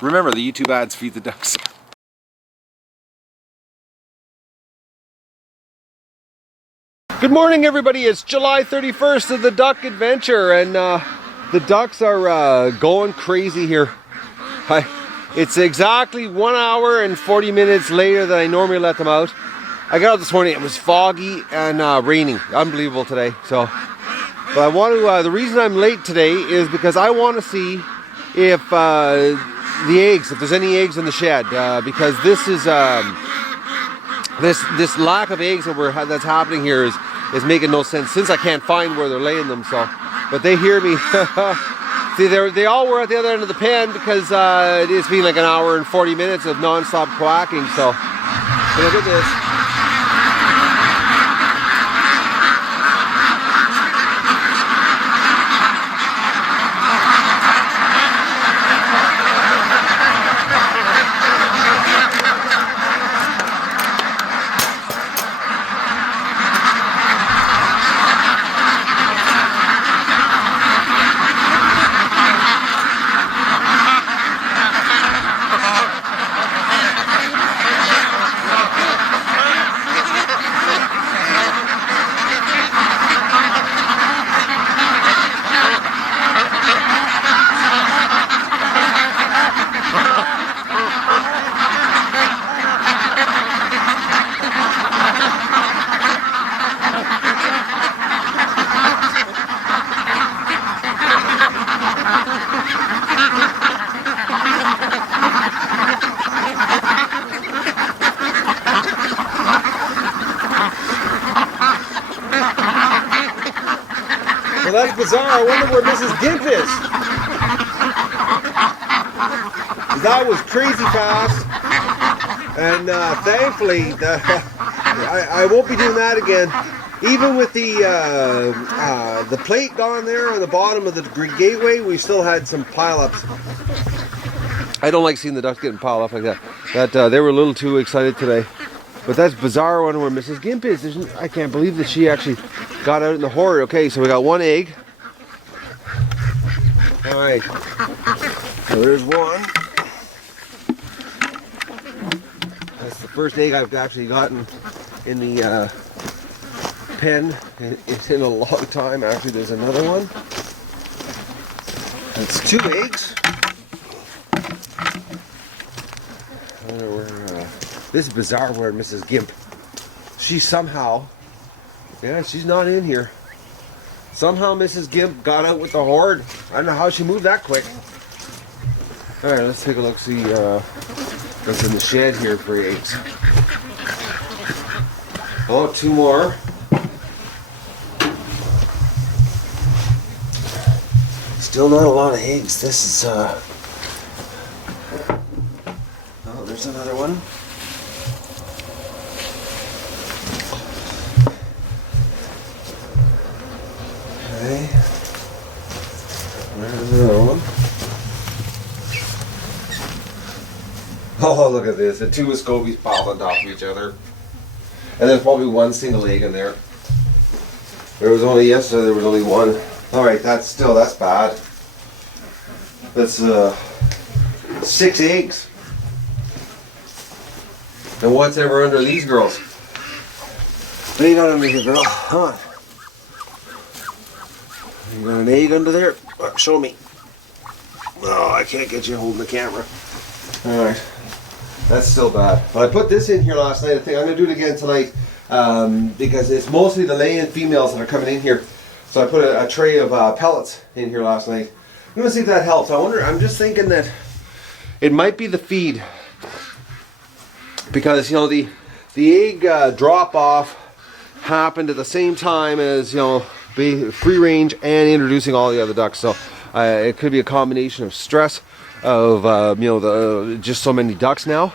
Remember, the YouTube ads feed the ducks. Good morning, everybody. It's July 31st of the Duck Adventure, and the ducks are going crazy here. It's exactly 1 hour and 40 minutes later than I normally let them out. I got out this morning, it was foggy and raining. Unbelievable today. So, but I want to, the reason I'm late today is because I want to see if the eggs, if there's any eggs in the shed, because this is, this lack of eggs that's happening here is making no sense since I can't find where they're laying them. So, but they hear me. See, they all were at the other end of the pen because it's been like an hour and 40 minutes of non-stop quacking. So, look at this. Well, that's bizarre. I wonder where Mrs. Gimp is. That was crazy fast. And thankfully, I won't be doing that again. Even with the plate gone there on the bottom of the gateway, we still had some pile-ups. I don't like seeing the ducks getting piled up like that. They were a little too excited today. But that's bizarre. I wonder where Mrs. Gimp is. I can't believe that she actually got out in the horde. Okay, so we got one egg. All right. So there's one. That's the first egg I've actually gotten in the pen. It's in a long time. Actually, there's another one. That's 2 eggs. This is bizarre where Mrs. Gimp. She somehow, yeah, she's not in here. Somehow Mrs. Gimp got out with the horde. I don't know how she moved that quick. All right, let's take a look, see what's in the shed here for eggs. Oh, 2 more. Still not a lot of eggs. This is, oh, there's another one. Okay. There's another one. Oh, look at this. The 2 scobies piled on top of each other. And there's probably 1 single egg in there. There was only, yesterday there was only 1. Alright, that's bad. That's 6 eggs. And what's ever under these girls? What do you got under here, girl? Come on. You got an egg under there? Show me. Oh, I can't get you holding the camera. Alright. That's still bad. But I put this in here last night. I think I'm going to do it again tonight because it's mostly the laying females that are coming in here. So I put a tray of pellets in here last night. I'm going to see if that helps. I'm just thinking that it might be the feed. Because, you know, the egg drop off happened at the same time as, you know, free range and introducing all the other ducks. So it could be a combination of stress of you know, just so many ducks now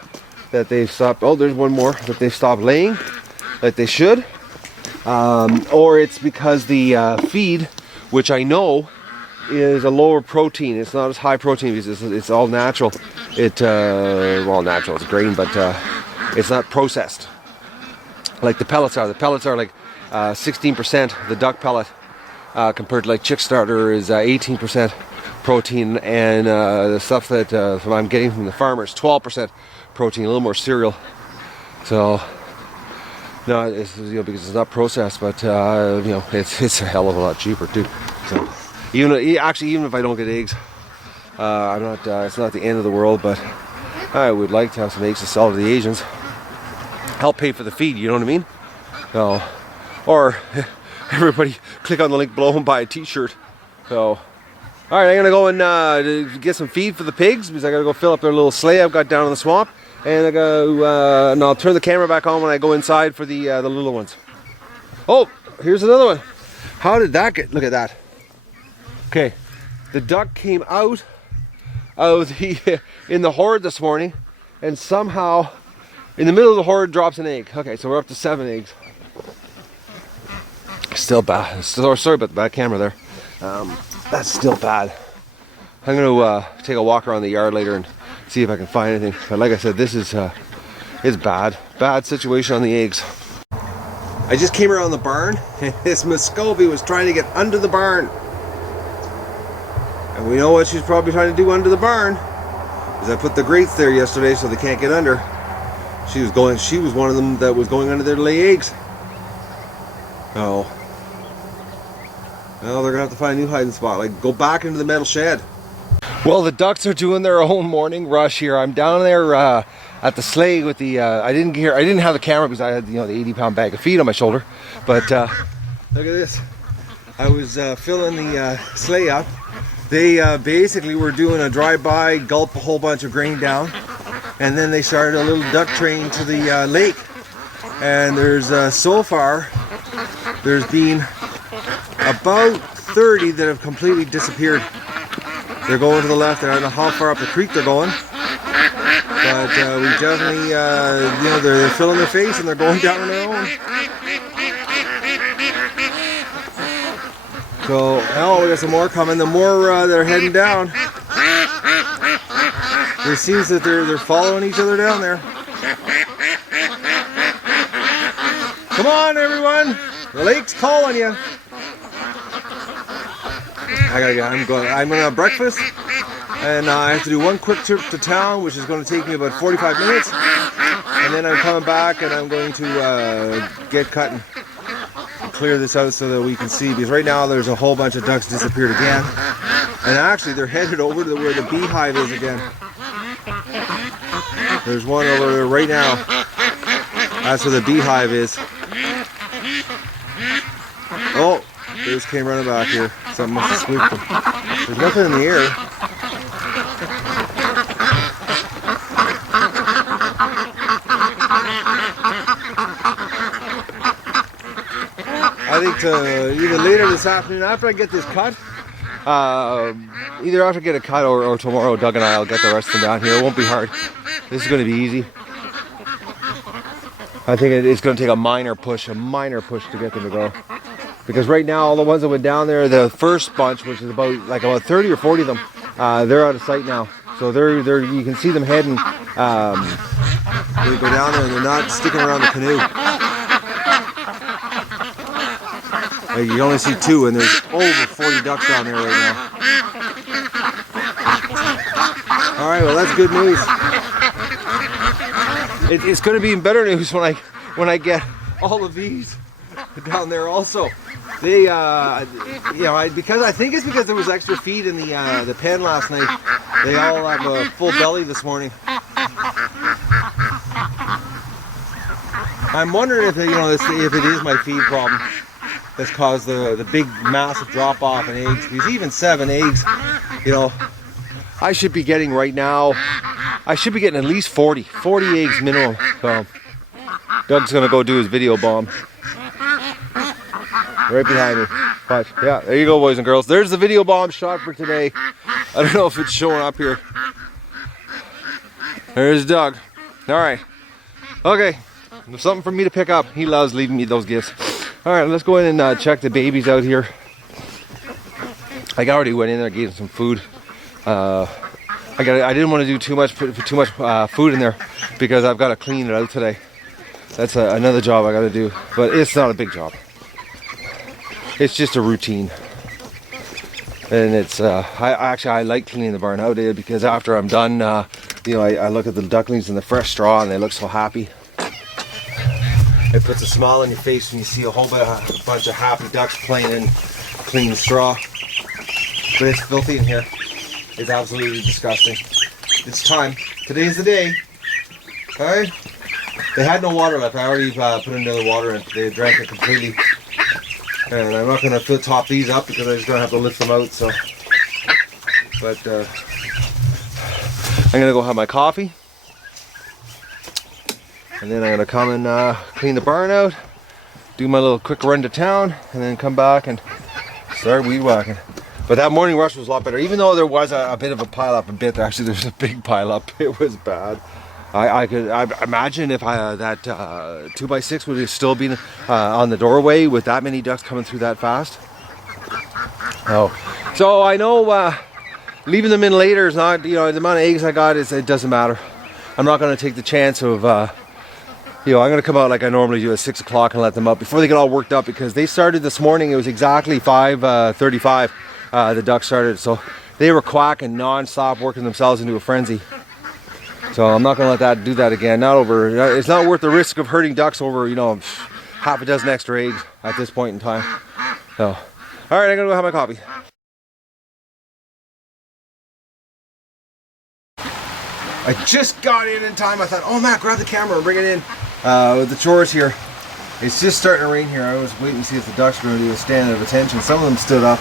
that they've stopped. Oh, there's one more that they've stopped laying like they should, or it's because the feed, which I know is a lower protein. It's not as high protein because it's all natural. Well, natural. It's grain, but it's not processed like the pellets are. The pellets are like 16%. The duck pellet compared to like chick starter is 18%. protein, and the stuff that I'm getting from the farmers, 12% protein, a little more cereal. So no, it's, because it's not processed, but it's a hell of a lot cheaper too. So even if I don't get eggs, I'm not. It's not the end of the world, but I would like to have some eggs to sell to the Asians. Help pay for the feed. You know what I mean? So, or everybody click on the link below and buy a T-shirt. So, all right, I'm gonna go and get some feed for the pigs because I gotta go fill up their little sleigh I've got down in the swamp. And I go, and I'll turn the camera back on when I go inside for the little ones. Oh, here's another one. How did that get? Look at that. Okay, the duck came out of the in the horde this morning, and somehow in the middle of the horde drops an egg. Okay, so we're up to 7 eggs. Still bad. Sorry about the bad camera there. That's still bad. I'm gonna take a walk around the yard later and see if I can find anything. But like I said, this is it's bad situation on the eggs. I just came around the barn and this Muscovy was trying to get under the barn. And we know what she's probably trying to do under the barn, is I put the grates there yesterday so they can't get under. She was one of them that was going under there to lay eggs. Oh. Well, they're gonna have to find a new hiding spot, like go back into the metal shed. Well, the ducks are doing their own morning rush here. I'm down there at the sleigh with the. I didn't have the camera because I had the 80-pound bag of feed on my shoulder. But look at this. I was filling the sleigh up. They basically were doing a drive-by, gulp a whole bunch of grain down, and then they started a little duck train to the lake. And there's so far there's been about 30 that have completely disappeared. They're going to the left. I don't know how far up the creek they're going, but we definitely, they're filling their face and they're going down on their own. So, we got some more coming. The more that are heading down, it seems that they're following each other down there. Come on, everyone! The lake's calling you. I'm gonna have breakfast, and I have to do one quick trip to town, which is going to take me about 45 minutes, and then I'm coming back and I'm going to get cut and clear this out so that we can see, because right now there's a whole bunch of ducks disappeared again, and actually they're headed over to where the beehive is again. There's one over there right now. That's where the beehive is. Oh, they just came running back here. Something must have swooped them. There's nothing in the air. I think either later this afternoon, after I get this cut, either after I get a cut or tomorrow, Doug and I will get the rest of them down here. It won't be hard. This is going to be easy. I think it's going to take a minor push to get them to go. Because right now, all the ones that went down there, the first bunch, which is about 30 or 40 of them, they're out of sight now. So you can see them heading. They go down there and they're not sticking around the canoe. You can only see 2, and there's over 40 ducks down there right now. All right, well that's good news. It's going to be better news when I get all of these down there also. They, because I think it's because there was extra feed in the pen last night. They all have a full belly this morning. I'm wondering if if it is my feed problem that's caused the big massive drop off in eggs. Because even 7 eggs, I should be getting right now. I should be getting at least 40 eggs minimum. So Doug's gonna go do his video bomb. Right behind me. Watch. Yeah, there you go, boys and girls. There's the video bomb shot for today. I don't know if it's showing up here. There's Doug. Alright. Okay. There's something for me to pick up. He loves leaving me those gifts. Alright, let's go in and check the babies out here. I already went in there, gave them some food. I didn't want to do too much food in there because I've got to clean it out today. That's another job I got to do. But it's not a big job. It's just a routine. And it's I like cleaning the barn out because after I'm done, you know, I look at the ducklings in the fresh straw and they look so happy. It puts a smile on your face when you see a whole bunch of happy ducks playing in clean straw. But it's filthy in here. It's absolutely disgusting. It's time. Today's the day. Alright? They had no water left. I already put another water in. They drank it completely. And I'm not going to top these up because I'm just going to have to lift them out. So, but I'm going to go have my coffee. And then I'm going to come and clean the barn out. Do my little quick run to town. And then come back and start weed whacking. But that morning rush was a lot better. Even though there was a bit of a pile up actually there's a big pile up. It was bad. I imagine if that 2x6 would have still been on the doorway with that many ducks coming through that fast. Oh, so I know leaving them in later is not, you know, the amount of eggs I got it doesn't matter. I'm not going to take the chance of, you know, I'm going to come out like I normally do at 6 o'clock and let them up before they get all worked up because they started this morning. It was exactly 5:35. The ducks started, so they were quacking non-stop, working themselves into a frenzy. So I'm not going to let that do that again. Not over. It's not worth the risk of hurting ducks over, you know, half a dozen extra eggs at this point in time. So, all right, I'm going to go have my coffee. I just got in time. I thought, oh, Matt, grab the camera and bring it in with the chores here. It's just starting to rain here. I was waiting to see if the ducks were going to do a stand of attention. Some of them stood up.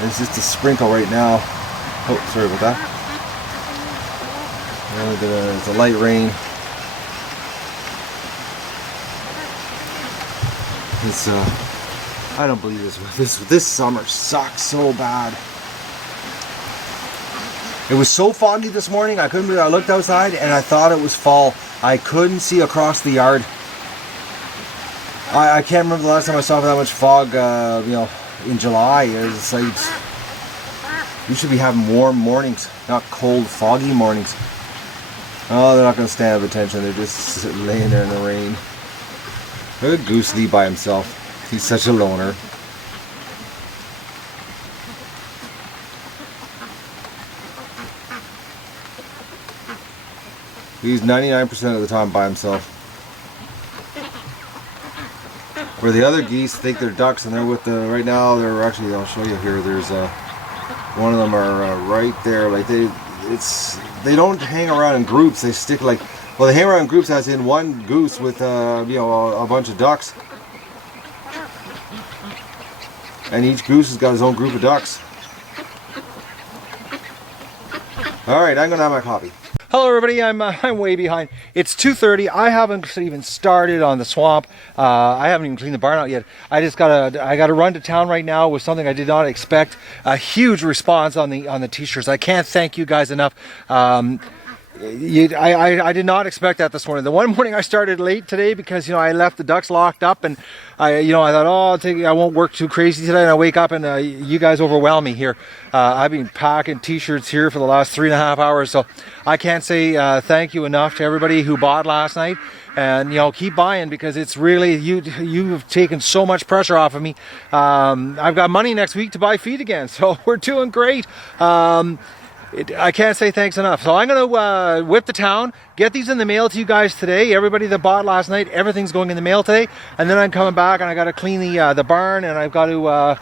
It's just a sprinkle right now. Oh, sorry about that. It's a light rain. It's I don't believe this summer sucks so bad. It was so foggy this morning. I couldn't believe I looked outside and I thought it was fall. I couldn't see across the yard. I can't remember the last time I saw that much fog. You know, in July. It's like you should be having warm mornings, not cold, foggy mornings. Oh, they're not going to stand up attention. They're just laying there in the rain. Look at Goose Lee by himself. He's such a loner. He's 99% of the time by himself. Where the other geese think they're ducks and they're with the, right now they're actually, I'll show you here, there's one of them are right there, like they don't hang around in groups, they stick like, well, they hang around in groups as in one goose with you know, a bunch of ducks. And each goose has got his own group of ducks. Alright, I'm gonna have my coffee. Hello everybody, I'm way behind. It's 2:30. I haven't even started on the swamp. I haven't even cleaned the barn out yet. I gotta run to town right now with something I did not expect. A huge response on the t-shirts. I can't thank you guys enough. I did not expect that this morning. The one morning I started late today because, you know, I left the ducks locked up and I thought, oh, I won't work too crazy today, and I wake up and you guys overwhelm me here. I've been packing t-shirts here for the last 3.5 hours, so I can't say thank you enough to everybody who bought last night. And, you know, keep buying because it's really, you've taken so much pressure off of me. I've got money next week to buy feed again, so we're doing great. I can't say thanks enough. So I'm going to whip to town, get these in the mail to you guys today. Everybody that bought last night, everything's going in the mail today. And then I'm coming back and I got to clean the barn, and I got to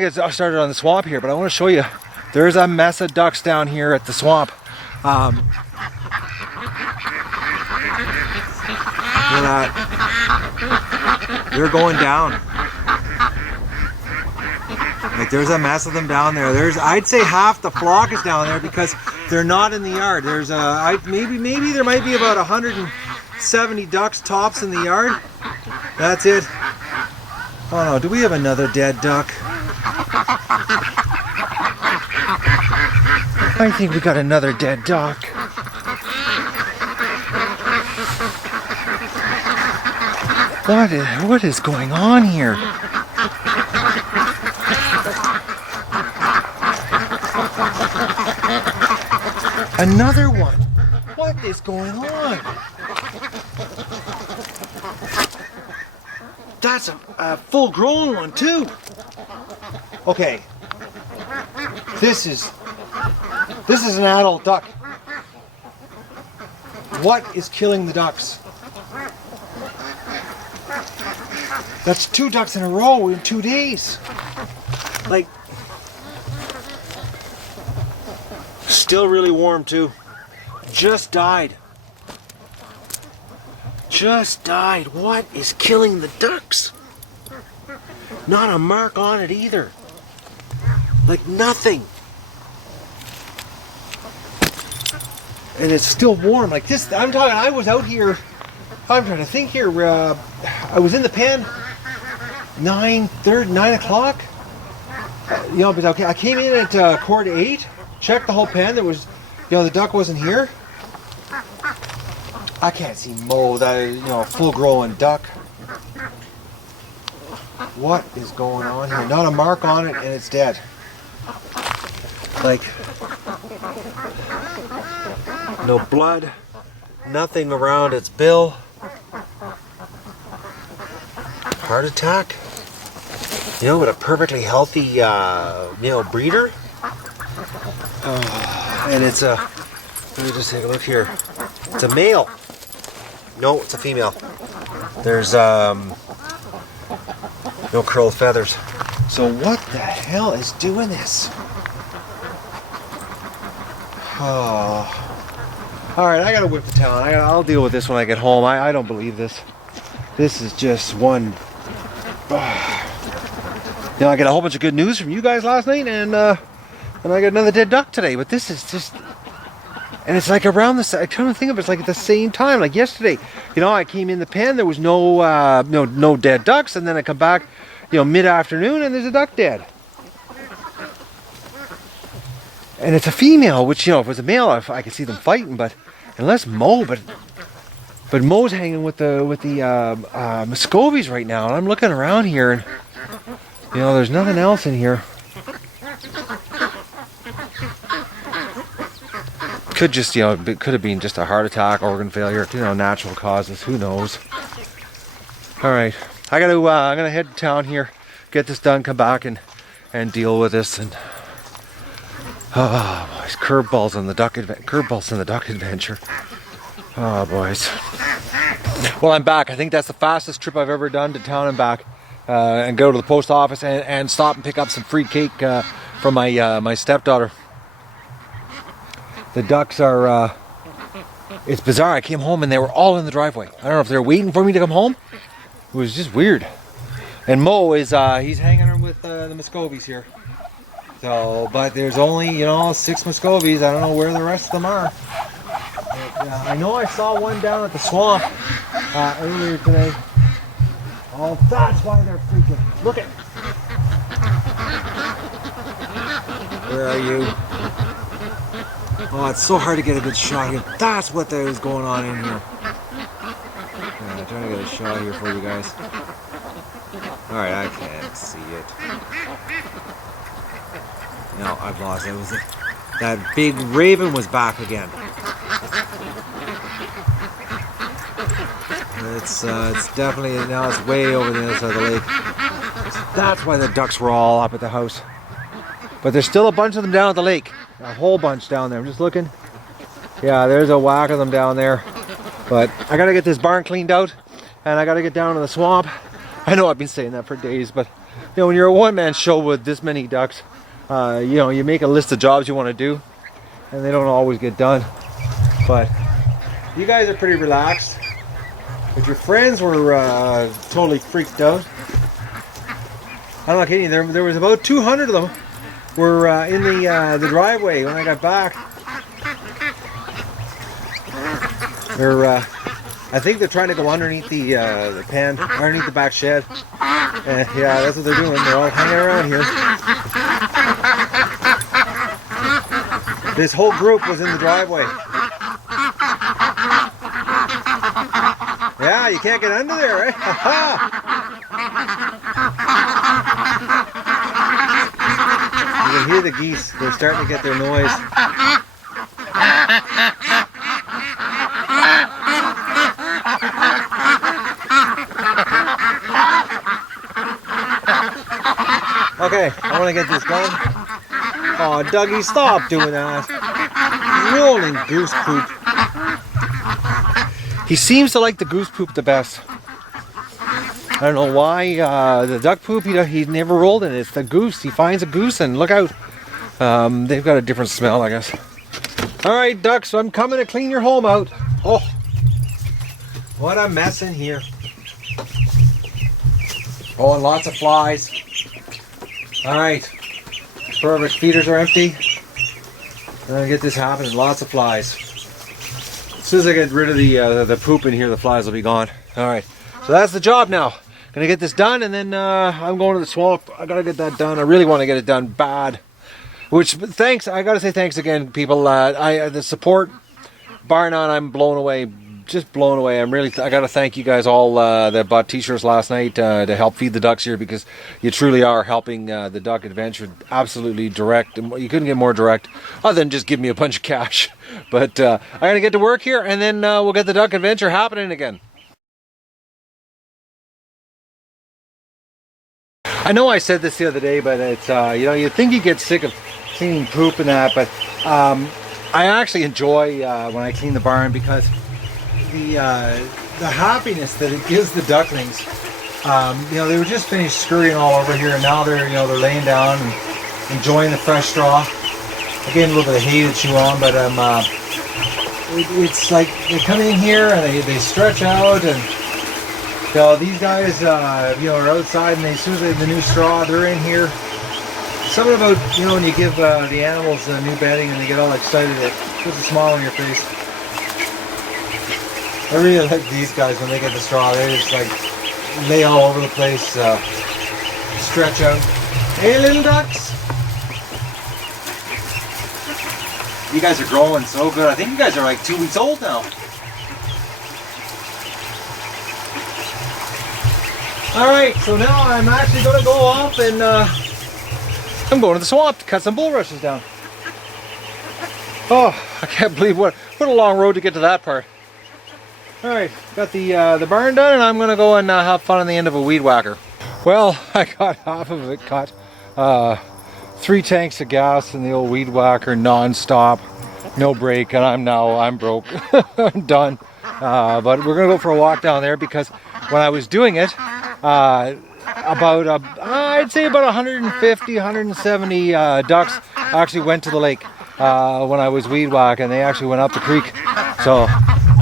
get started on the swamp here. But I want to show you, there's a mess of ducks down here at the swamp. Look at that. They're going down. Like, there's a mess of them down there. I'd say half the flock is down there because they're not in the yard. There's maybe there might be about 170 ducks tops in the yard. That's it. Oh no, do we have another dead duck? I think we got another dead duck. What is going on here? Another one. What is going on? That's a full-grown one too. Okay. This is an adult duck. What is killing the ducks? That's 2 ducks in a row in 2 days. Like, still really warm too. Just died. Just died. What is killing the ducks? Not a mark on it either. Like nothing. And it's still warm. Like this, I'm talking, I was out here, I'm trying to think here, I was in the pen 9 o'clock. You know, but okay, I came in at 7:45, checked the whole pen. There was, you know, the duck wasn't here. I can't see Mo, that, you know, full-grown duck. What is going on here? Not a mark on it, and it's dead. Like, no blood, nothing around its bill. Heart attack? You know, with a perfectly healthy, you know, breeder. And it's a, let me just take a look here. It's a male. No, it's a female. There's no curled feathers. So what the hell is doing this? Oh. All right, I gotta whip the town. I'll deal with this when I get home. I don't believe this. This is just one. You know, I got a whole bunch of good news from you guys last night, and I got another dead duck today. But this is just, and it's like around the. I'm trying to think of it. It's like at the same time, like yesterday. You know, I came in the pen. There was no dead ducks, and then I come back, you know, mid-afternoon, and there's a duck dead. And it's a female, which, you know, if it was a male, I could see them fighting, but unless Mo, but Mo's hanging with the Muscovies right now, and I'm looking around here, and you know, there's nothing else in here. Could just, you know, it could have been just a heart attack, organ failure, you know, natural causes. Who knows? All right, I'm gonna head to town here, get this done, come back and deal with this, and. Oh, boys, curveballs in the duck adventure. Oh, boys. Well, I'm back. I think that's the fastest trip I've ever done to town and back, and go to the post office and stop and pick up some free cake from my stepdaughter. The ducks are. It's bizarre. I came home and they were all in the driveway. I don't know if they were waiting for me to come home. It was just weird. And Mo is he's hanging around with the Muscovies here. So, but there's only, you know, 6 Muscovies. I don't know where the rest of them are. But, I know I saw one down at the swamp earlier today. Oh, that's why they're freaking. Look at. Where are you? Oh, it's so hard to get a good shot here. That's what there is going on in here. Yeah, I'm trying to get a shot here for you guys. Alright, I can't see it. No, I've lost it. It was that big raven was back again. It's definitely, now it's way over the other side of the lake. That's why the ducks were all up at the house. But there's still a bunch of them down at the lake. A whole bunch down there. I'm just looking. Yeah, there's a whack of them down there. But I gotta get this barn cleaned out, and I gotta get down to the swamp. I know I've been saying that for days, but you know, when you're a one-man show with this many ducks, you know, you make a list of jobs you want to do, and they don't always get done. But you guys are pretty relaxed. But your friends were totally freaked out. I'm not kidding you. There was about 200 of them were in the driveway when I got back. They're I think they're trying to go underneath the pen, underneath the back shed. Yeah, that's what they're doing. They're all hanging around here. This whole group was in the driveway. Yeah, you can't get under there, right? You can hear the geese. They're starting to get their noise. Okay, I want to get this done. Oh, Dougie, stop doing that. Rolling goose poop. He seems to like the goose poop the best. I don't know why. The duck poop, he never rolled in it. It's the goose. He finds a goose and look out. They've got a different smell, I guess. All right, ducks, so I'm coming to clean your home out. Oh, what a mess in here. Oh, and lots of flies. All right, perfect. Feeders are empty. I'm gonna get this happening. Lots of flies. As soon as I get rid of the poop in here, the flies will be gone. All right, so that's the job now. Gonna get this done, and then I'm going to the swamp. I gotta get that done. I really want to get it done bad. Which, thanks, I gotta say thanks again, people. The support, bar none, I'm blown away, just blown away. I gotta thank you guys all that bought t-shirts last night to help feed the ducks here, because you truly are helping the duck adventure absolutely direct. You couldn't get more direct, other than just give me a bunch of cash. But I gotta get to work here, and then we'll get the duck adventure happening again. I know I said this the other day, but it's you think you get sick of cleaning poop and that, but I actually enjoy when I clean the barn, because the happiness that it gives the ducklings. They were just finished scurrying all over here, and now they're laying down and enjoying the fresh straw. Again, a little bit of hay to chew on, but it's like they come in here and they stretch out, and these guys are outside, and as soon as they have the new straw, they're in here. Something about, when you give the animals new bedding and they get all excited, it puts a smile on your face. I really like these guys when they get the straw. They just like lay all over the place, stretch out. Hey, little ducks! You guys are growing so good. I think you guys are like 2 weeks old now. Alright, so now I'm actually going to go off and I'm going to the swamp to cut some bulrushes down. Oh, I can't believe what a long road to get to that part. Alright, got the barn done, and I'm going to go and have fun on the end of a weed whacker. Well, I got half of it cut. 3 tanks of gas in the old weed whacker non-stop, no break, and I'm broke. I'm done. But we're going to go for a walk down there, because when I was doing it, I'd say about 150, 170 ducks actually went to the lake when I was weed whacking. They actually went up the creek. So,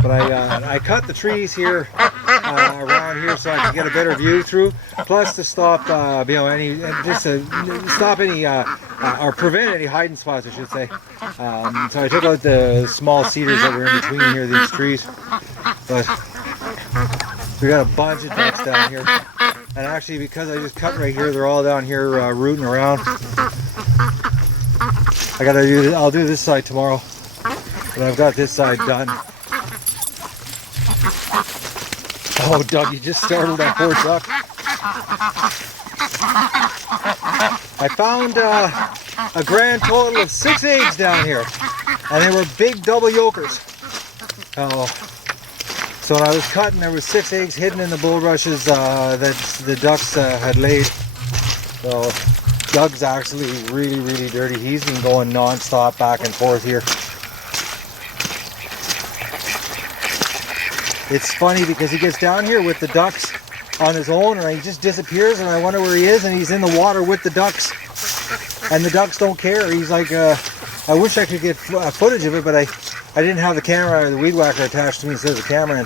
but I cut the trees here around here so I could get a better view through. Plus to stop, or prevent any hiding spots, I should say. So I took out the small cedars that were in between here, these trees. But we got a bunch of ducks down here. And actually, because I just cut right here, they're all down here rooting around. I'll do this side tomorrow, but I've got this side done. Oh, Doug, you just startled that poor duck. I found a grand total of 6 eggs down here, and they were big double yolkers. So when I was cutting, there was 6 eggs hidden in the bulrushes that the ducks had laid. So Doug's actually really, really dirty. He's been going non-stop back and forth here. It's funny because he gets down here with the ducks on his own, and he just disappears, and I wonder where he is, and he's in the water with the ducks. And the ducks don't care. He's like, I wish I could get footage of it, but I didn't have the camera or the weed whacker attached to me instead of the camera.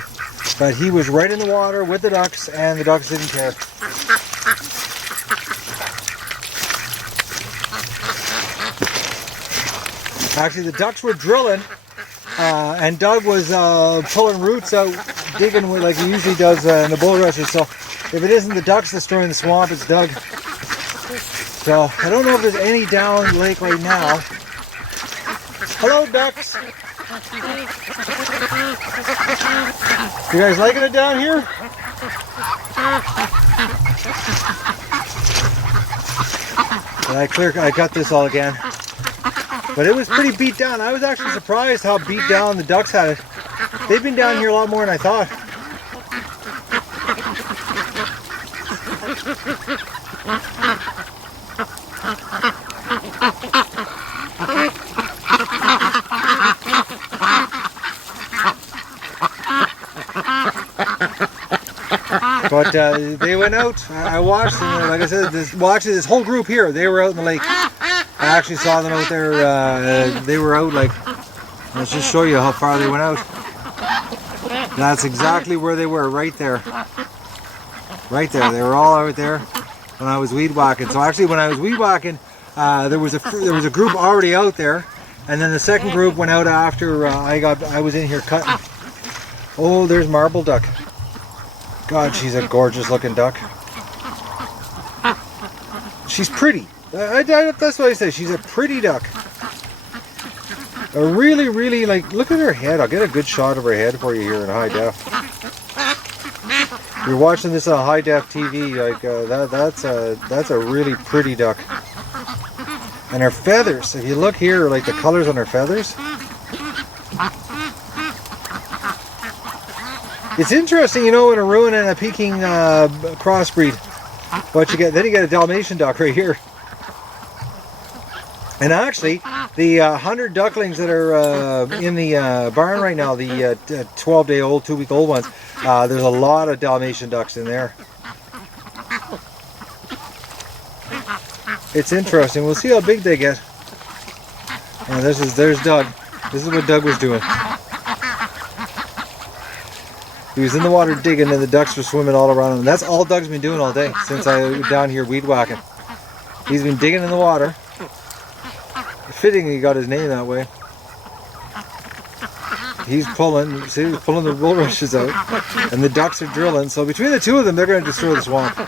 But he was right in the water with the ducks, and the ducks didn't care. Actually, the ducks were drilling, and Doug was pulling roots out, digging like he usually does in the bulrushes. So if it isn't the ducks destroying the swamp, it's Doug. So I don't know if there's any down the lake right now. Hello, ducks. You guys liking it down here? And I got this all again. But it was pretty beat down. I was actually surprised how beat down the ducks had it. They've been down here a lot more than I thought. But they went out. I watched them. Like I said, this whole group here, they were out in the lake. I actually saw them out there. They were out like, let's just show you how far they went out. That's exactly where they were, right there. Right there. They were all out there when I was weed whacking. So actually when I was weed whacking, there was a group already out there, and then the second group went out after I was in here cutting. Oh, there's Marble Duck. God, she's a gorgeous looking duck. She's pretty. That's what I say. She's a pretty duck. A really, really, like, look at her head. I'll get a good shot of her head for you here in high def. You're watching this on high def TV, like that's a really pretty duck. And her feathers, if you look here, like the colors on her feathers. It's interesting, you know, in a Rouen and a Peking crossbreed. But then you get a Dalmatian duck right here. And actually, the 100 ducklings that are in the barn right now, the 12-day-old, 2-week-old ones, there's a lot of Dalmatian ducks in there. It's interesting. We'll see how big they get. And there's Doug. This is what Doug was doing. He was in the water digging, and the ducks were swimming all around him. And that's all Doug's been doing all day since I was down here weed whacking. He's been digging in the water. Fitting he got his name that way. He's pulling, see, he's pulling the bulrushes out, and the ducks are drilling. So between the two of them, they're going to destroy the swamp.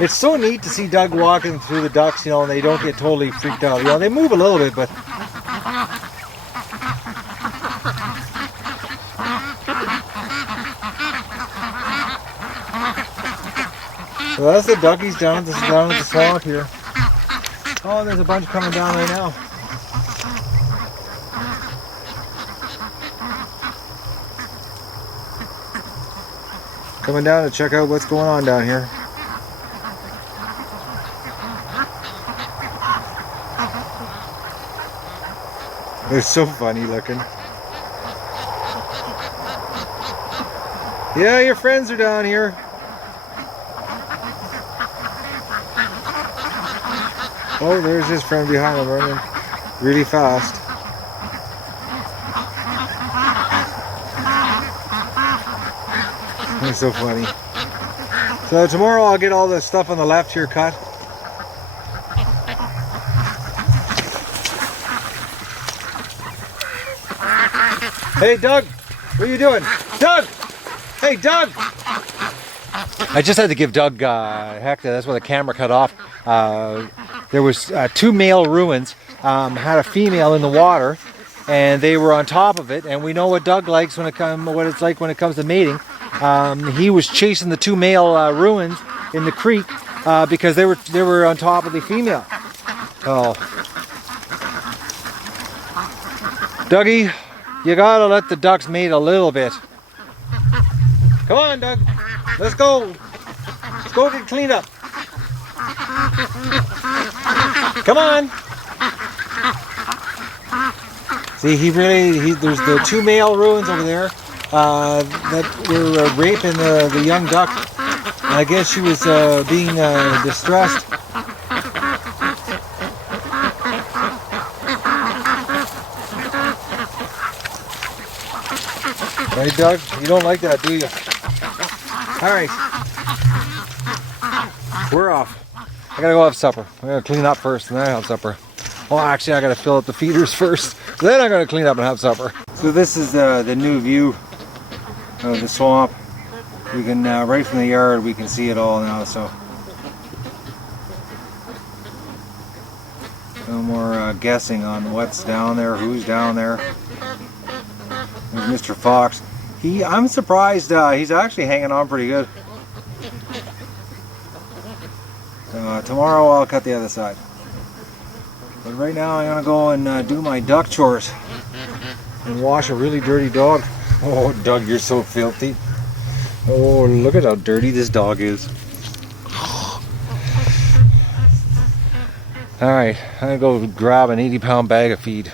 It's so neat to see Doug walking through the ducks, you know, and they don't get totally freaked out. You know, they move a little bit, but so that's the duckies down at the swamp here. Oh, there's a bunch coming down right now. Coming down to check out what's going on down here. They're so funny looking. Yeah, your friends are down here. Oh, there's his friend behind him running really fast. That's so funny. So tomorrow I'll get all the stuff on the left here cut. Hey Doug, what are you doing? Doug! Hey Doug! I just had to give Doug heck, that's why the camera cut off. There was 2 male Rouens, had a female in the water, and they were on top of it. And we know what Doug likes what it's like when it comes to mating. He was chasing the 2 male Rouens in the creek because they were on top of the female. Oh, Dougie, you gotta let the ducks mate a little bit. Come on, Doug. Let's go. Let's go get cleaned up. Come on. See, there's the 2 male Rouens over there that were raping the young duck. And I guess she was being distressed. Right, Doug? You don't like that, do you? All right. We're off. I gotta go have supper. I gotta clean up first and then have supper. Well, actually, I gotta fill up the feeders first. Then I'm gonna clean up and have supper. So this is the new view of the swamp. We can, right from the yard, we can see it all now, so. No more guessing on what's down there, who's down there. There's Mr. Fox. I'm surprised he's actually hanging on pretty good. Tomorrow I'll cut the other side. But right now I'm gonna go and do my duck chores and wash a really dirty dog. Oh, Doug, you're so filthy. Oh, look at how dirty this dog is. All right, I'm gonna go grab an 80-pound bag of feed.